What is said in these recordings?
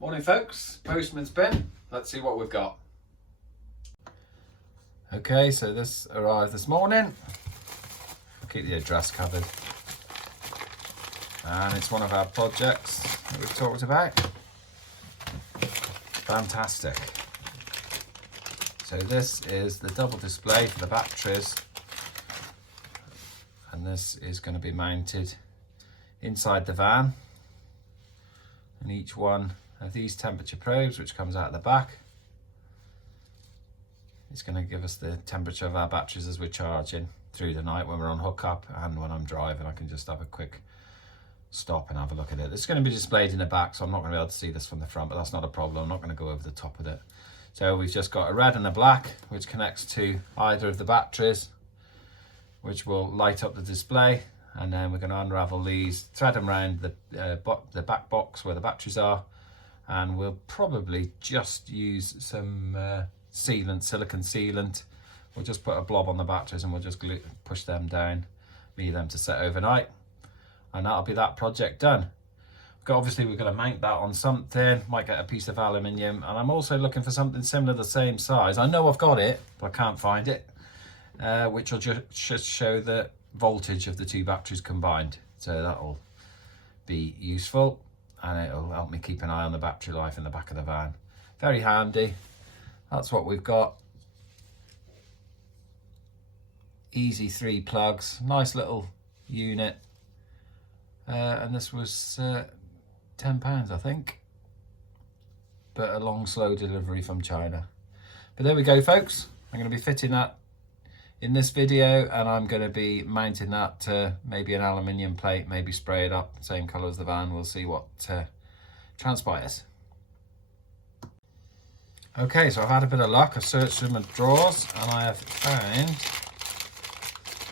Morning folks, Postman's bin. Let's see what we've got. Okay, so this arrived this morning. I'll keep the address covered. And it's one of our projects that we've talked about. Fantastic. So this is the double display for the batteries. And this is going to be mounted inside the van. And each one of these temperature probes, which comes out the back, is going to give us the temperature of our batteries as we're charging through the night when we're on hookup, and when I'm driving I can just have a quick stop and have a look at it. It's going to be displayed in the back, so I'm not going to be able to see this from the front, but that's not a problem. I'm not going to go over the top of it. So we've just got a red and a black which connects to either of the batteries, which will light up the display, and then we're going to unravel these, thread them around the back box where the batteries are, and we'll probably just use some sealant, silicone sealant. We'll just put a blob on the batteries and we'll just push them down, leave them to set overnight, and that'll be that project done. Obviously we're going to mount that on something, might get a piece of aluminium, and I'm also looking for something similar, the same size. I know I've got it, but I can't find it, which will just show the voltage of the two batteries combined. So that'll be useful, and it'll help me keep an eye on the battery life in the back of the van. Very handy. That's what we've got. Easy 3 plugs, nice little unit, and this was £10 I think, but a long slow delivery from China. But there we go folks, I'm going to be fitting that in this video, and I'm going to be mounting that to maybe an aluminium plate, maybe spray it up same colour as the van. We'll see what transpires. Okay, so I've had a bit of luck. I've searched through my drawers and I have found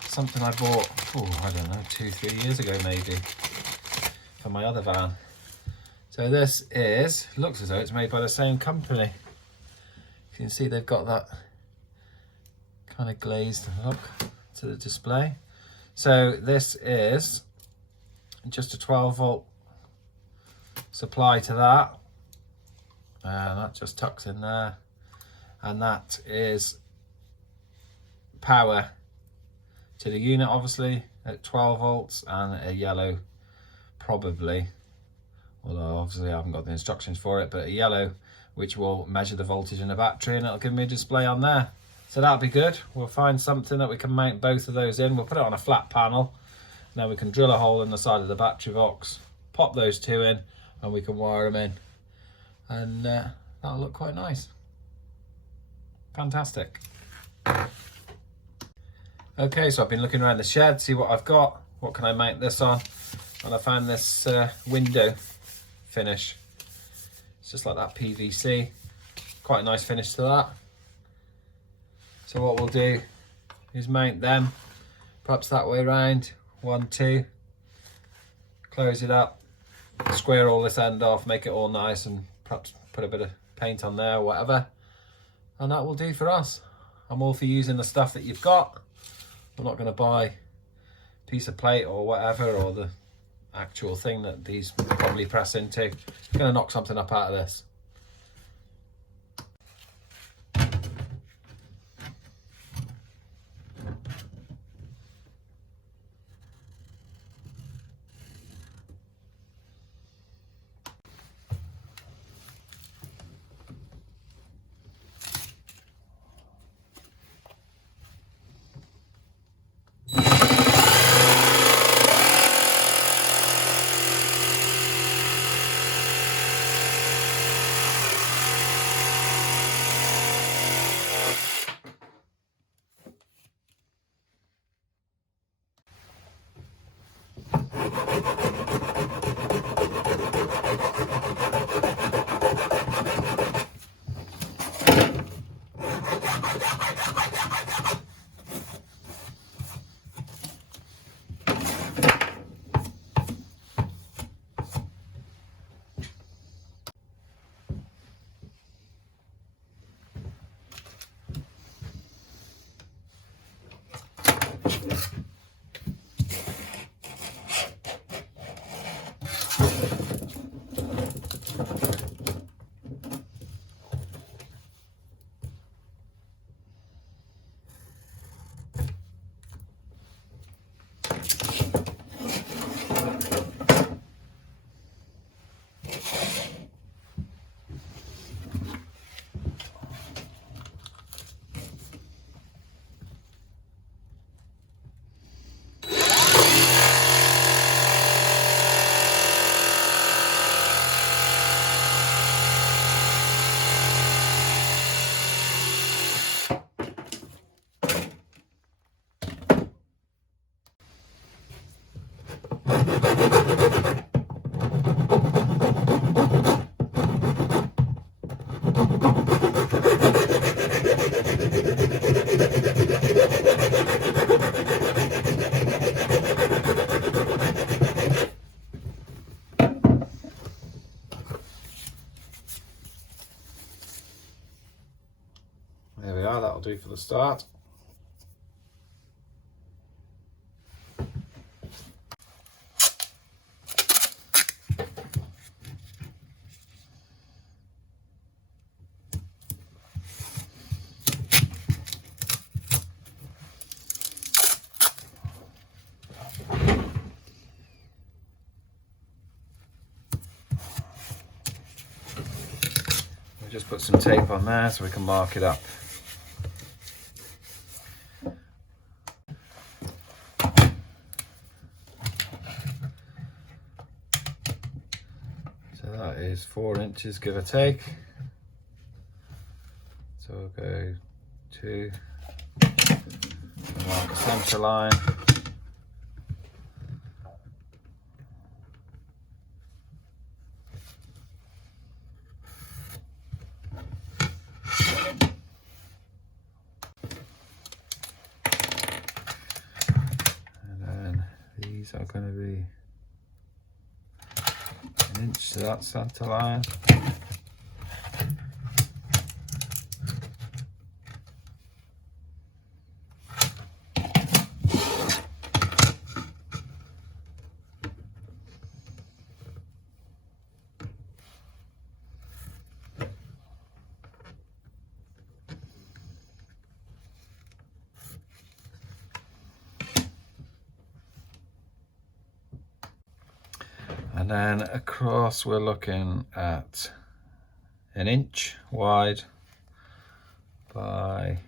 something I bought, I don't know, 2-3 years ago maybe, for my other van. So this is, looks as though it's made by the same company. You can see they've got that kind of glazed look to the display. So this is just a 12-volt supply to that, and that just tucks in there, and that is power to the unit, obviously at 12 volts, and a yellow, probably, although obviously I haven't got the instructions for it, but a yellow which will measure the voltage in the battery, and it'll give me a display on there. So that'll be good. We'll find something that we can mount both of those in. We'll put it on a flat panel, and then we can drill a hole in the side of the battery box, pop those two in, and we can wire them in, and that'll look quite nice. Fantastic. Okay, so I've been looking around the shed, see what I've got, what can I mount this on, and I found this window finish. It's just like that PVC, quite a nice finish to that. So what we'll do is mount them, perhaps that way around, 1, 2, close it up, square all this end off, make it all nice, and perhaps put a bit of paint on there or whatever, and that will do for us. I'm all for using the stuff that you've got. I'm not going to buy a piece of plate or whatever, or the actual thing that these probably press into. I'm going to knock something up out of this. There we are, that'll do for the start. We'll just put some tape on there so we can mark it up. So that is 4 inches, give or take. So we'll go 2, mark a centre line. These are going to be 1 inch to that centre line. And then across we're looking at 1 inch wide by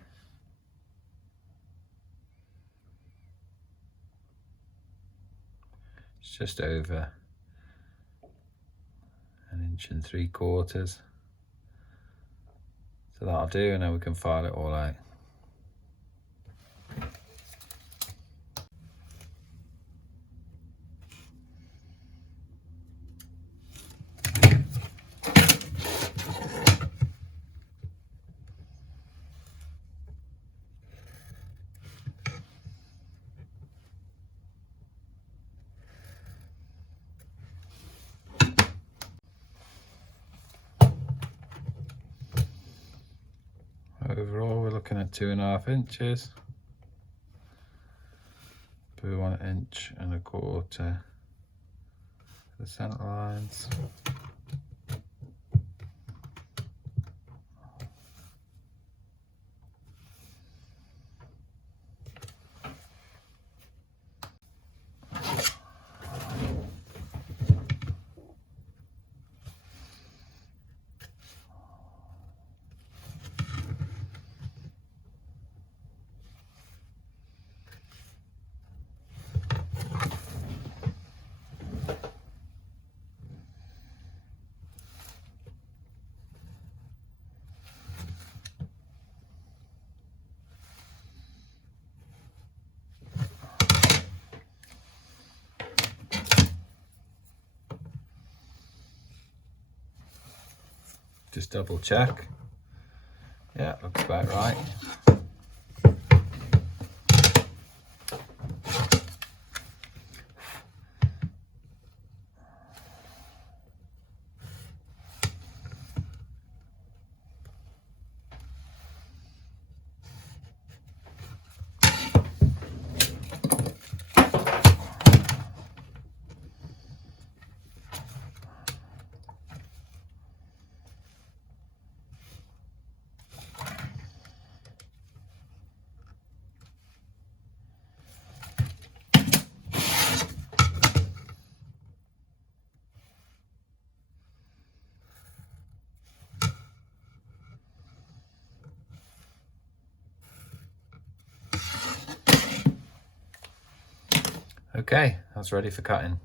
just over 1 3/4 inches. So that'll do, and then we can file it all out. Overall, we're looking at 2.5 inches. Do 1 1/4 inch the centre lines. Just double check. Yeah, looks about right. Okay, that's ready for cutting.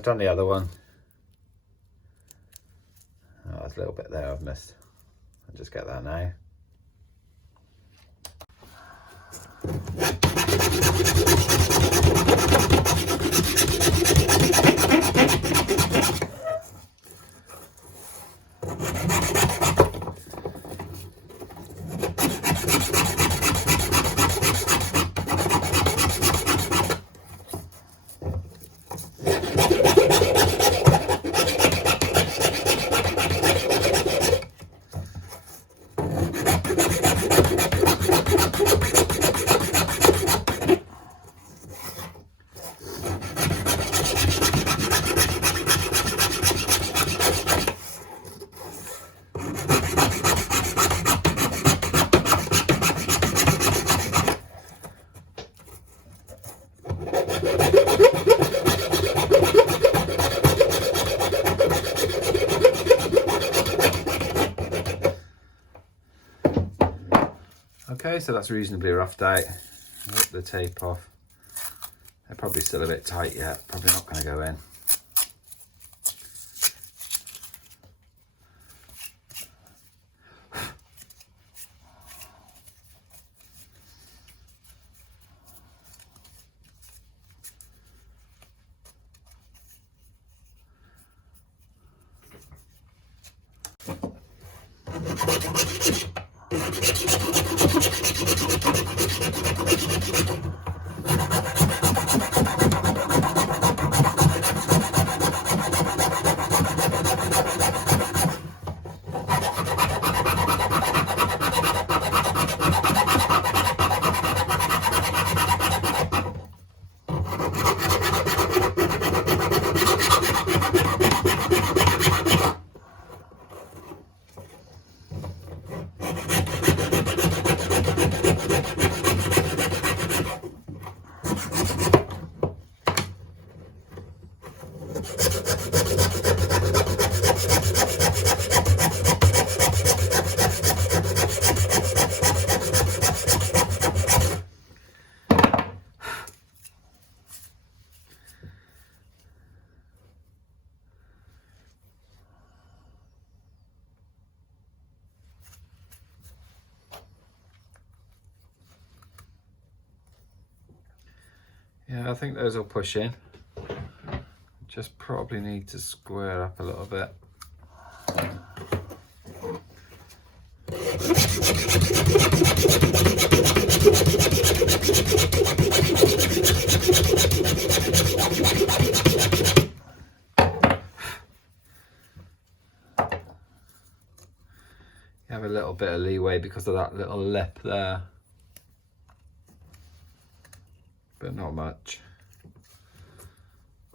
I've done the other one. Oh, there's a little bit there I've missed. I'll just get that now. Okay, so that's reasonably roughed out. I'll rip the tape off. They're probably still a bit tight yet, probably not going to go in. Yeah, I think those will push in. Just probably need to square up a little bit. You have a little bit of leeway because of that little lip there, but not much.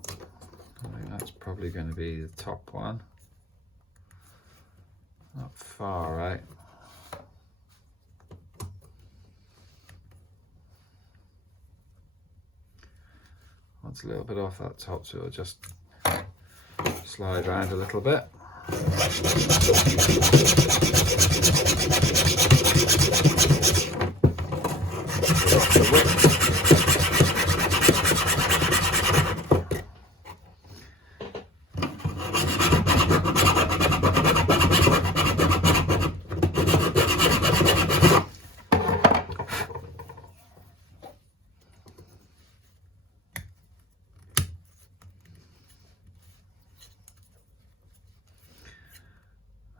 I think that's probably going to be the top one. Not far, right? Once a little bit off that top, so it'll just slide around a little bit.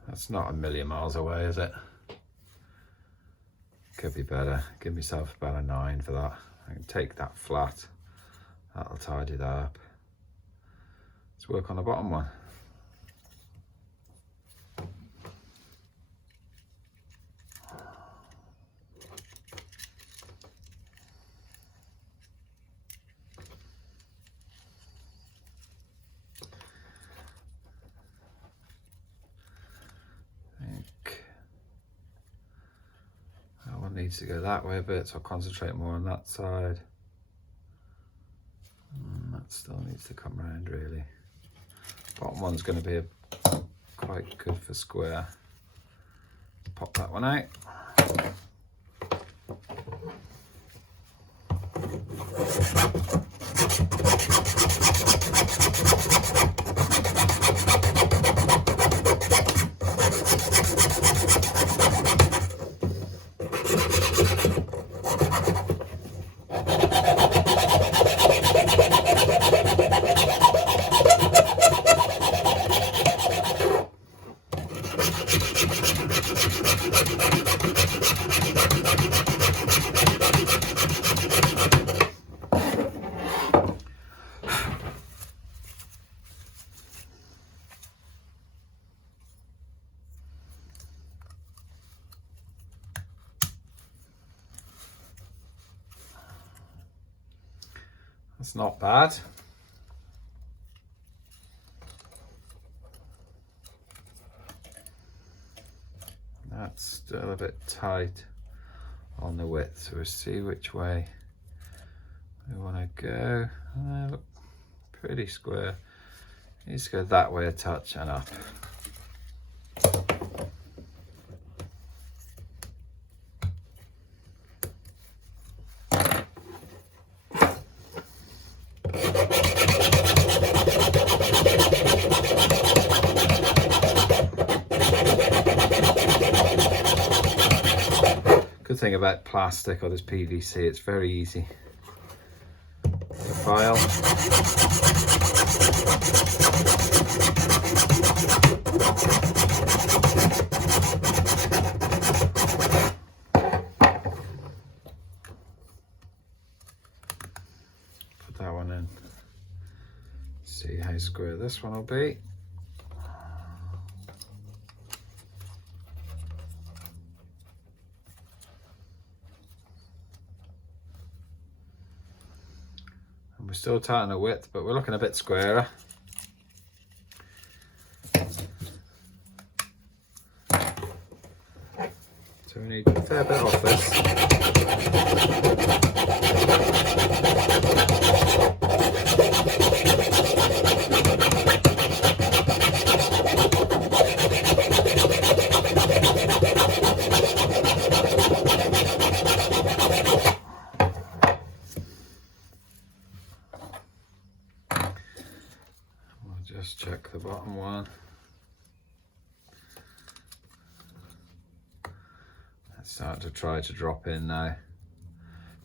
That's not a million miles away, is it? Could be better. Give myself about a 9 for that. I can take that flat. That'll tidy that up. Let's work on the bottom one. Needs to go that way a bit, so I'll concentrate more on that side. That still needs to come around really. Bottom one's going to be quite good for square. Pop that one out. That's not bad. That's still a bit tight on the width, so we'll see which way we want to go. Look, pretty square. Needs to go that way a touch and up. Good thing about plastic or this PVC, it's very easy to file. Put that one in. See how square this one will be. We're still tight on the width, but we're looking a bit squarer. So we need a fair bit off this. Just check the bottom one. It's starting to try to drop in now.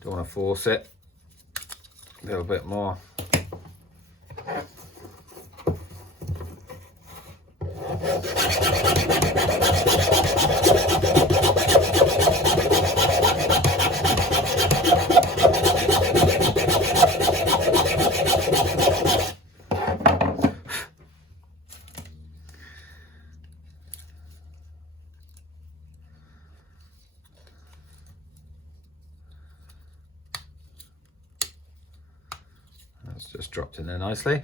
Don't want to force it. A little bit more. Just dropped in there nicely.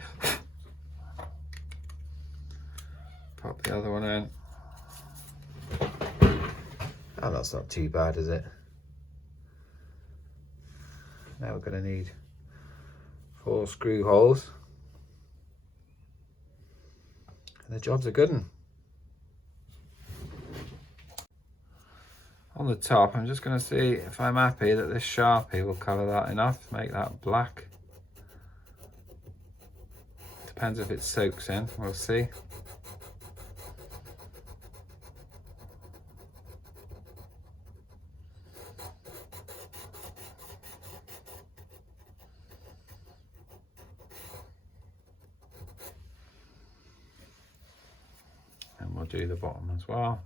Pop the other one in. Oh, that's not too bad, is it? Now we're going to need 4 screw holes. And the job's a good one. On the top, I'm just going to see if I'm happy that this Sharpie will colour that enough, make that black. Depends if it soaks in, we'll see. And we'll do the bottom as well.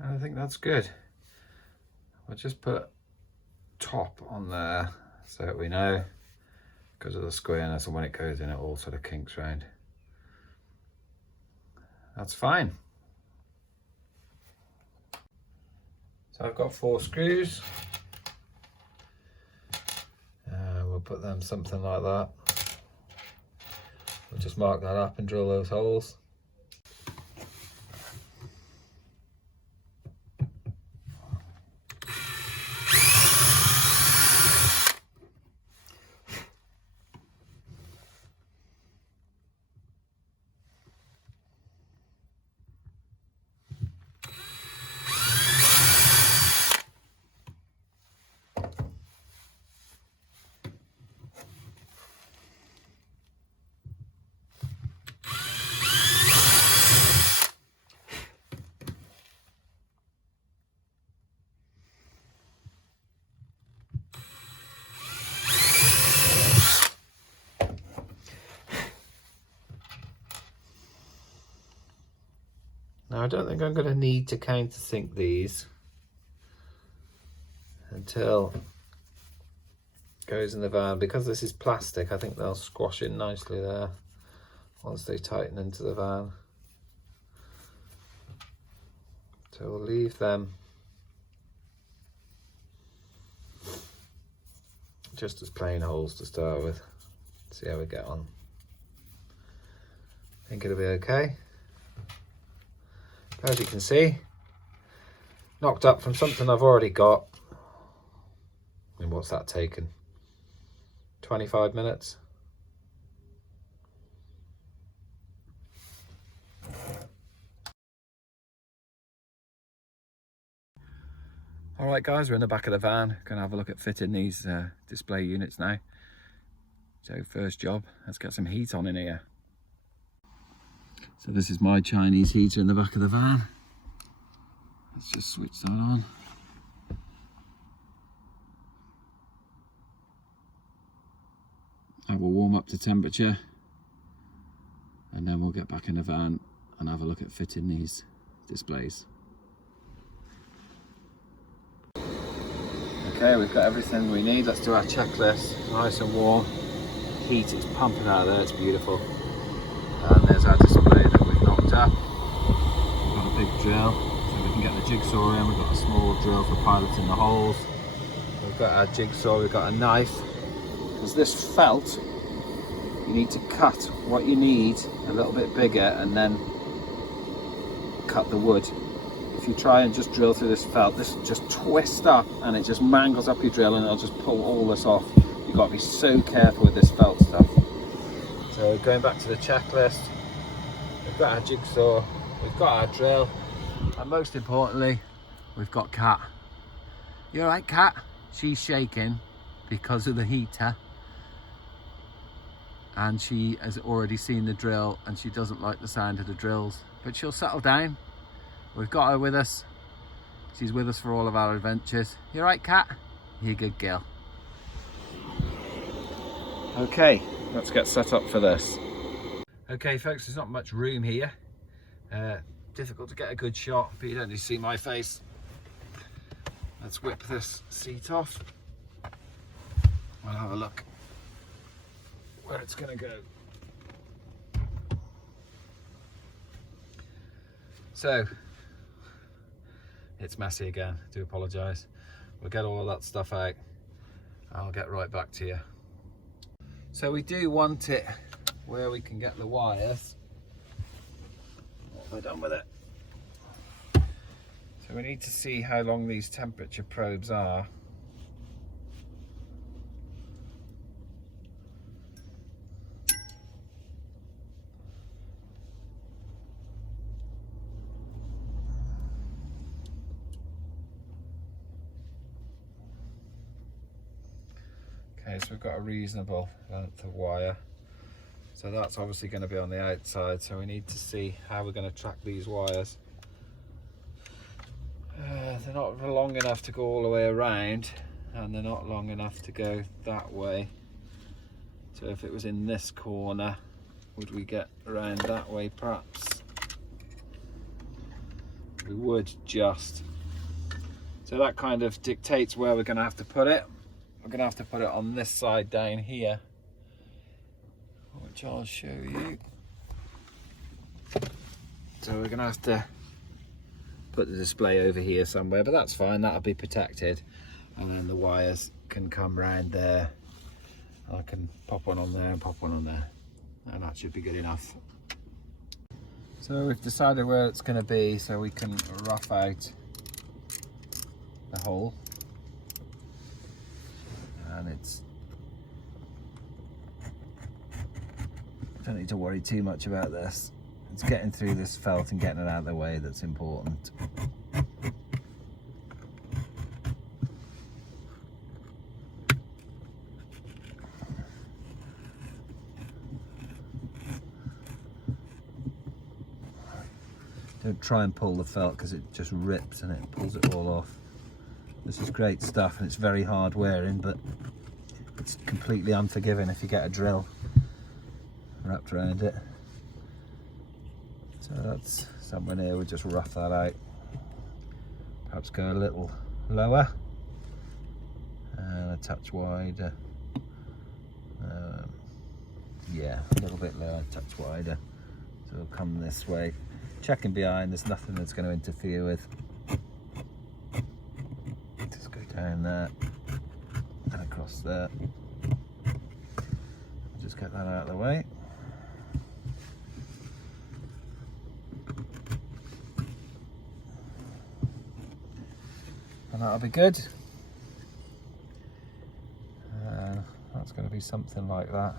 I think that's good. We'll just put top on there so that we know, because of the squareness, and when it goes in it all sort of kinks round. That's fine. So I've got 4 screws. We'll put them something like that. We'll just mark that up and drill those holes. Now I don't think I'm going to need to countersink these until it goes in the van. Because this is plastic, I think they'll squash in nicely there once they tighten into the van. So we'll leave them just as plain holes to start with. See how we get on. I think it'll be okay. As you can see, knocked up from something I've already got. And what's that taken? 25 minutes. Alright guys, we're in the back of the van. Gonna have a look at fitting these display units now. So first job, let's get some heat on in here. So this is my Chinese heater in the back of the van. Let's just switch that on. That will warm up to temperature, and then we'll get back in the van and have a look at fitting these displays. Okay, we've got everything we need. Let's do our checklist. Nice and warm. Heat is pumping out of there, it's beautiful. And there's our display that we've knocked up. We've got a big drill so we can get the jigsaw in. We've got a small drill for piloting the holes. We've got our jigsaw, we've got a knife. Because this felt, you need to cut what you need a little bit bigger and then cut the wood. If you try and just drill through this felt, this will just twist up and it just mangles up your drill and it'll just pull all this off. You've got to be so careful with this felt stuff. So going back to the checklist, we've got our jigsaw, we've got our drill, and most importantly, we've got Kat. You alright, Kat? She's shaking because of the heater, and she has already seen the drill and she doesn't like the sound of the drills, but she'll settle down. We've got her with us. She's with us for all of our adventures. You alright, Kat? You're a good girl. Okay, let's get set up for this. Okay folks, there's not much room here. Difficult to get a good shot, but you don't need to see my face. Let's whip this seat off. We'll have a look where it's going to go. So, it's messy again, I do apologise. We'll get all of that stuff out. I'll get right back to you. So we do want it where we can get the wires. What have I done with it? So we need to see how long these temperature probes are. Okay, so we've got a reasonable length of wire. So that's obviously going to be on the outside, so we need to see how we're going to track these wires. They're not long enough to go all the way around, and they're not long enough to go that way. So if it was in this corner, would we get around that way perhaps? We would just. So that kind of dictates where we're going to have to put it. We're going to have to put it on this side down here, which I'll show you. So we're going to have to put the display over here somewhere, but that's fine, that'll be protected. And then the wires can come round there. I can pop one on there and pop one on there, and that should be good enough. So we've decided where it's going to be, so we can rough out the hole. And it's, don't need to worry too much about this. It's getting through this felt and getting it out of the way that's important. Don't try and pull the felt because it just rips and it pulls it all off. This is great stuff and it's very hard wearing, but it's completely unforgiving if you get a drill wrapped around it. So that's somewhere near. We'll just rough that out. Perhaps go a little lower and a touch wider. Yeah, a little bit lower, a touch wider. So we'll come this way. Checking behind, there's nothing that's going to interfere with. Just go down there and across there. Just get that out of the way. And that'll be good. That's going to be something like that.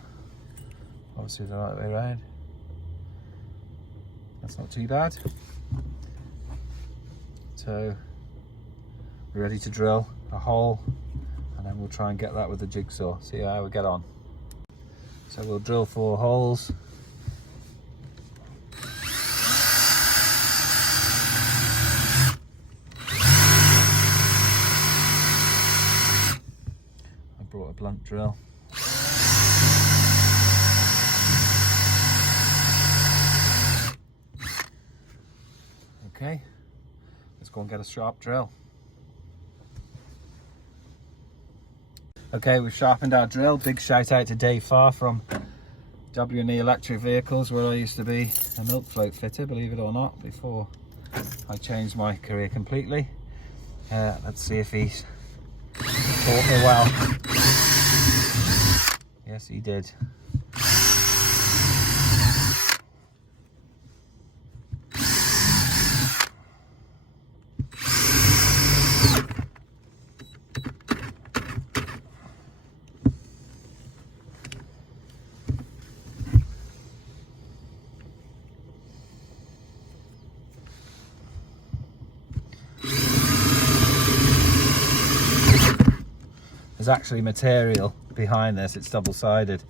Obviously the right way around. That's not too bad. So we're ready to drill a hole, and then we'll try and get that with the jigsaw, see how we get on. So we'll drill 4 holes. I brought a blunt drill. Okay, let's go and get a sharp drill. Okay, we've sharpened our drill. Big shout out to Dave Farr from W&E Electric Vehicles, where I used to be a milk float fitter, believe it or not, before I changed my career completely. Let's see if he's taught me well. Yes, he did. There's actually material behind this, it's double-sided,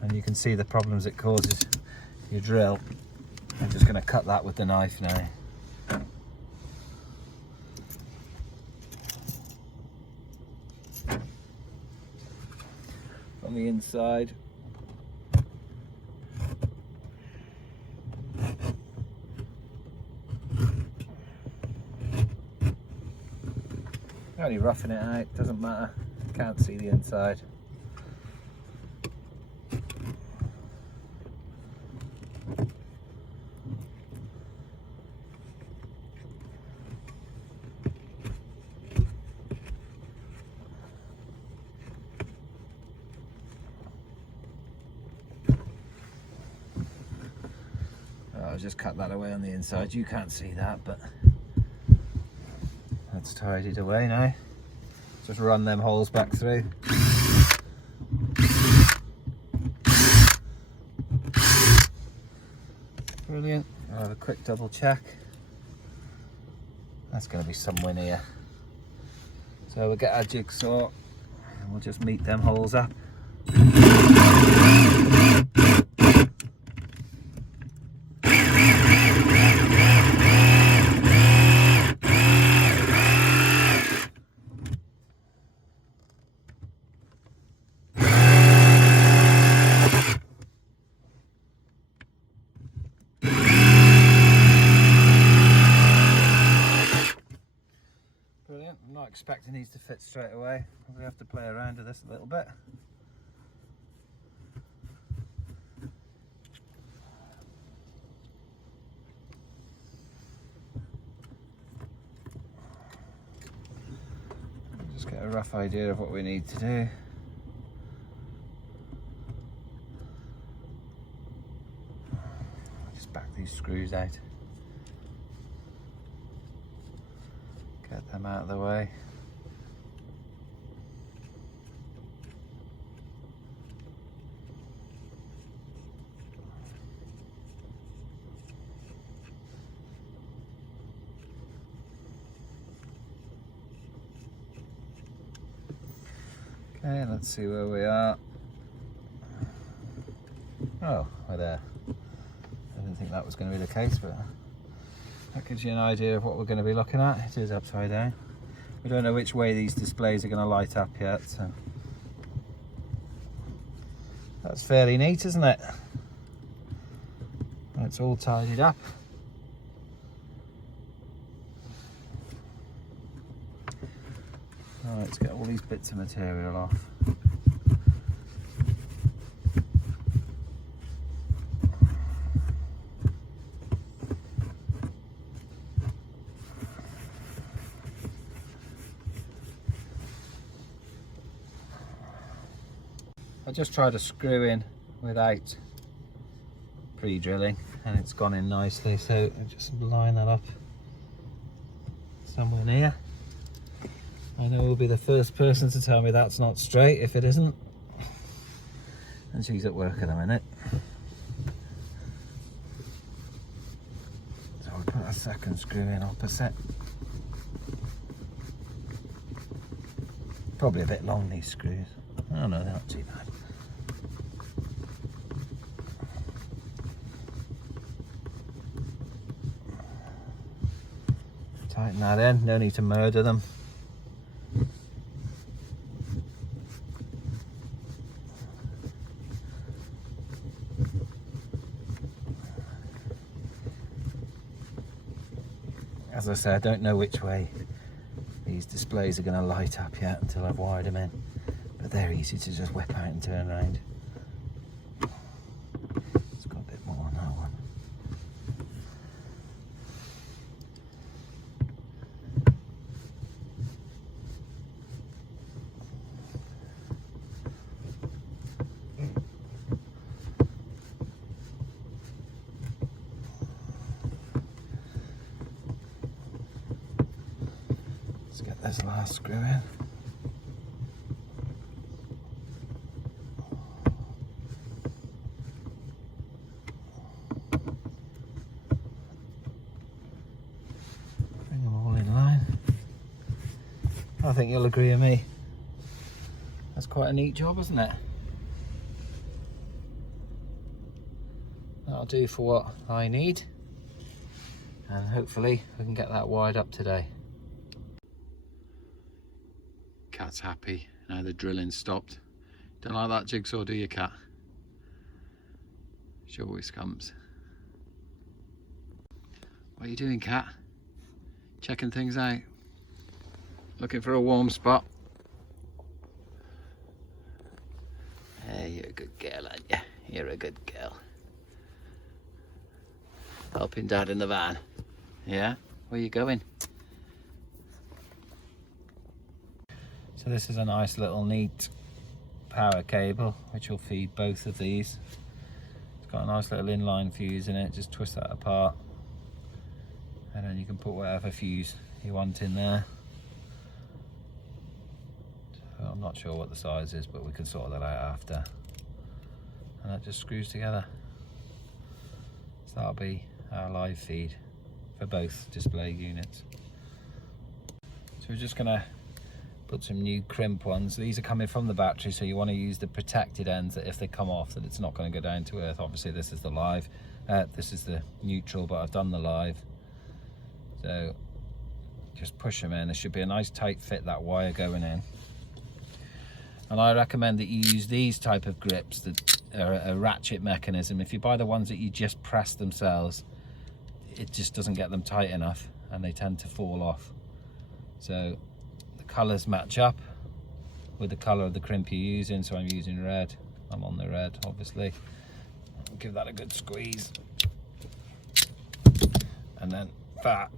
and you can see the problems it causes your drill. I'm just going to cut that with the knife now. On the inside. Only roughing it out, doesn't matter. Can't see the inside. I'll just cut that away on the inside. You can't see that, but that's tidied away now. Just run them holes back through. Brilliant. I'll have a quick double check. That's going to be somewhere near. So we'll get our jigsaw and we'll just meet them holes up. Brilliant. I'm not expecting these to fit straight away. We have to play around with this a little bit. Just get a rough idea of what we need to do. Just back these screws out. Get them out of the way. Okay, let's see where we are. Oh, we're there. I didn't think that was going to be the case, but that gives you an idea of what we're going to be looking at. It is upside down. We don't know which way these displays are going to light up yet, so that's fairly neat, isn't it? It's all tidied up. Alright, let's get all these bits of material off. I just tried to screw in without pre-drilling and it's gone in nicely, so I'll just line that up somewhere near. I know we'll be the first person to tell me that's not straight if it isn't, and she's at work at the minute. So I'll put a second screw in opposite. Probably a bit long, these screws. Oh no, they're not too bad. Tighten that in, no need to murder them. As I say, I don't know which way these displays are going to light up yet until I've wired them in, but they're easy to just whip out and turn around. It's got a bit more on that one. Let's get this last screw in. Bring them all in line. I think you'll agree with me. That's quite a neat job, isn't it? That'll do for what I need. And hopefully we can get that wired up today. Cat's happy now the drilling stopped. Don't like that jigsaw, do you, Cat? She always comes. What are you doing, Cat? Checking things out. Looking for a warm spot. Hey, you're a good girl, aren't you? You're a good girl. Helping Dad in the van. Yeah? Where are you going? So this is a nice little neat power cable which will feed both of these. It's got a nice little inline fuse in it, just twist that apart and then you can put whatever fuse you want in there. So I'm not sure what the size is, but we can sort that out after. And that just screws together. So that'll be our live feed for both display units. So we're just gonna put some new crimp ones. These are coming from the battery, so you want to use the protected ends that if they come off that it's not going to go down to earth. Obviously this is the live, this is the neutral, but I've done the live. So just push them in. There should be a nice tight fit, that wire going in. And I recommend that you use these type of grips that are a ratchet mechanism. If you buy the ones that you just press themselves, it just doesn't get them tight enough and they tend to fall off. So colours match up with the colour of the crimp you're using, so I'm using red. I'm on the red, obviously. Give that a good squeeze. And then that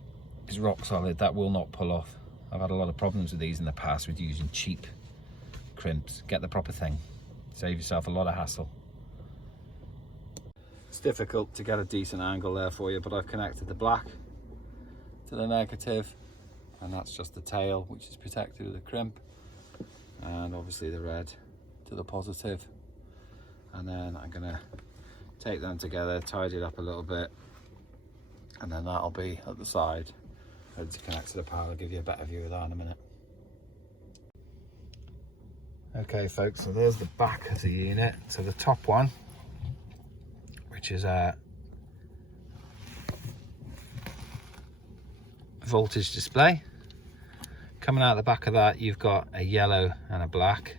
is rock solid, that will not pull off. I've had a lot of problems with these in the past with using cheap crimps. Get the proper thing. Save yourself a lot of hassle. It's difficult to get a decent angle there for you, but I've connected the black to the negative. And that's just the tail, which is protected with a crimp, and obviously the red to the positive. And then I'm gonna take them together, tidy it up a little bit, and then that'll be at the side ready to connect to the power. I'll give you a better view of that in a minute. Okay folks, so there's the back of the unit. So the top one, which is a voltage display. Coming out the back of that, you've got a yellow and a black,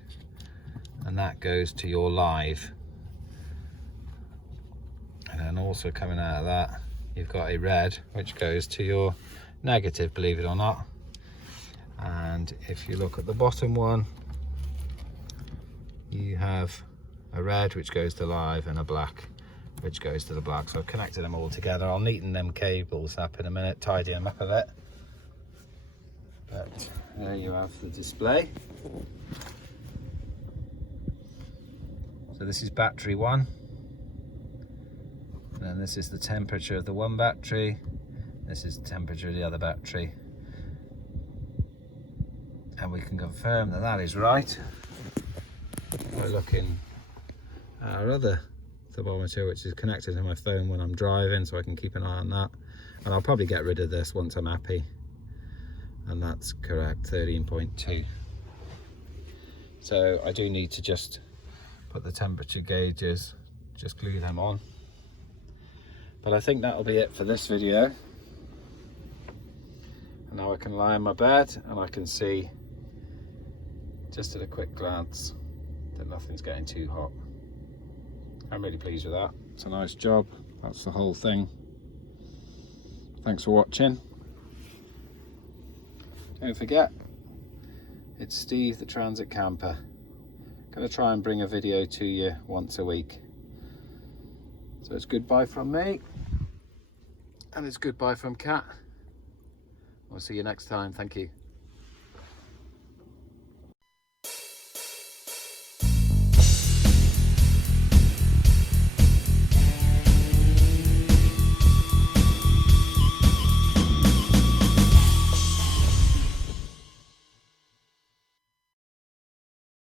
and that goes to your live. And then also coming out of that, you've got a red, which goes to your negative, believe it or not. And if you look at the bottom one, you have a red which goes to live and a black which goes to the black. So I've connected them all together. I'll neaten them cables up in a minute, tidy them up a bit. But there you have the display. So this is battery 1, and then this is the temperature of the one battery, this is the temperature of the other battery, and we can confirm that that is right. We're looking at our other thermometer, which is connected to my phone when I'm driving, so I can keep an eye on that, and I'll probably get rid of this once I'm happy, and that's correct, 13.2. So I do need to just put the temperature gauges, just glue them on. But I think that'll be it for this video. And now I can lie in my bed and I can see, just at a quick glance, that nothing's getting too hot. I'm really pleased with that. It's a nice job. That's the whole thing. Thanks for watching. Don't forget, it's Steve the Transit Camper. Gonna try and bring a video to you once a week. So it's goodbye from me, and it's goodbye from Kat. I'll see you next time. Thank you.